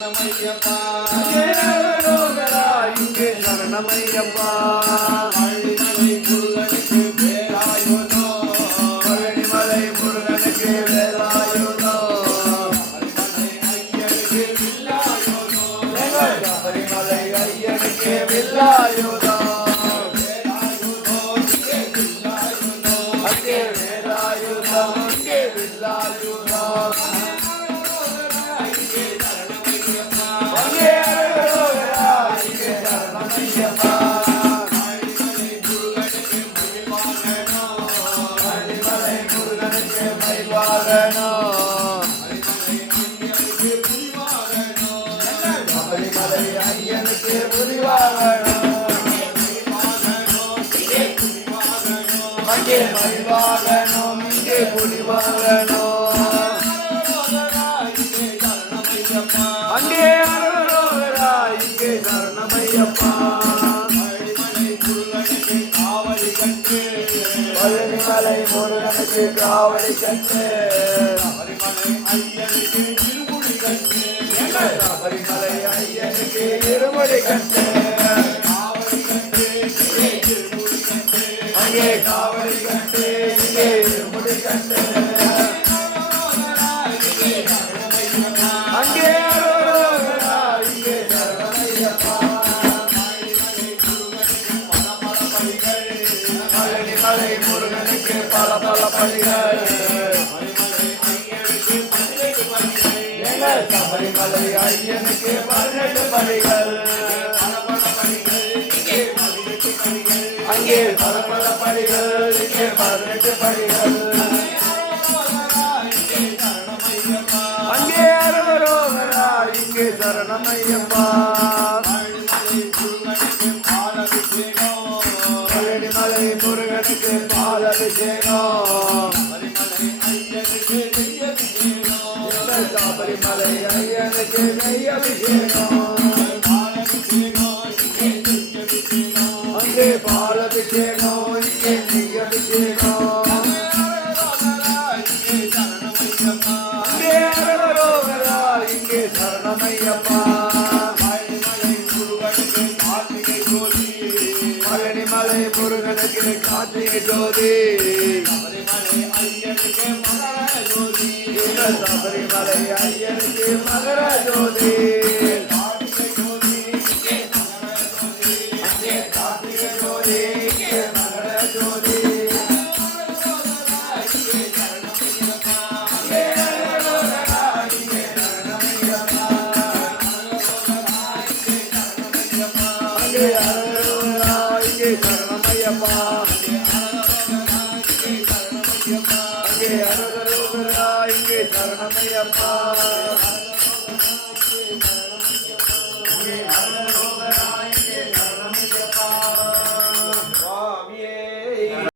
சரணமையப்பா இங்கே சரணமையப்பா பழனிமலை முருகனுக்கு வேலாயுதோ பழனிமலை முருகனுக்கு வேலாயுதோ ஐயனுக்கு வில்லாயுதோ பரிமலை ஐயனுக்கு வில்லாயுதோ வேலாயுதோ இங்கே வில்லாயுதோ அங்கே வேலாயுதோ அங்கே வில்லாயுதோ இங்கே சரணமையப்பா அங்கே அரோகரா இங்கே சரணமையப்பா பழனிமலை முருகனுக்கு மகிழ்வாகனோ பழனிமலை முருகனுக்கு மயில்வாகனோ பழனிமலை ஐயனுக்கு புரிவாகனோ பழனிமலை ஐயனுக்கு புரிவாகனோ அங்கே மயில்வாகனோ இங்கே புரிவாகனோ அங்கே அரோகரா இங்கே சரணமையப்பா பழனிமலை முருகனுக்கு காவடி கட்டு பரிமலை ஐயனுக்கு இருமுடி கட்டு அங்கே காவடி கட்டு இங்கே இருமுடி கட்டு அங்கே அரோகரா இங்கே சரணமையப்பா பழனிமலை முருகனுக்கு பல பல பலிகள் பரிமலை ஐயனுக்கு 18 பலிகள் அங்கே பல பல பலிகள் இங்கே 18 பலிகள் அங்கே அரோகரா இங்கே சரணமையப்பா பழனிமலை முருகனுக்கு பால் அபிஷேகம் பரிமலை ஐயனுக்கு நெய் அபிஷேகம் அங்கே பால் அபிஷேகம் இங்கே நெய் அபிஷேகம் அங்கே அரோகரா இங்கே சரணமையப்பா பழனிமலை முருகனுக்கு கார்த்திகை ஜோதி சபரிமலை ஐயனுக்கு மகர ஜோதி அங்கே கார்த்திகை ஜோதி இங்கே மகர ஜோதி அங்கே அரோகரா இங்கே சரணமையப்பா அங்கே அரோகரா இங்கே சரணமையப்பா அங்கே அரோகரா இங்கே சரணமையப்பா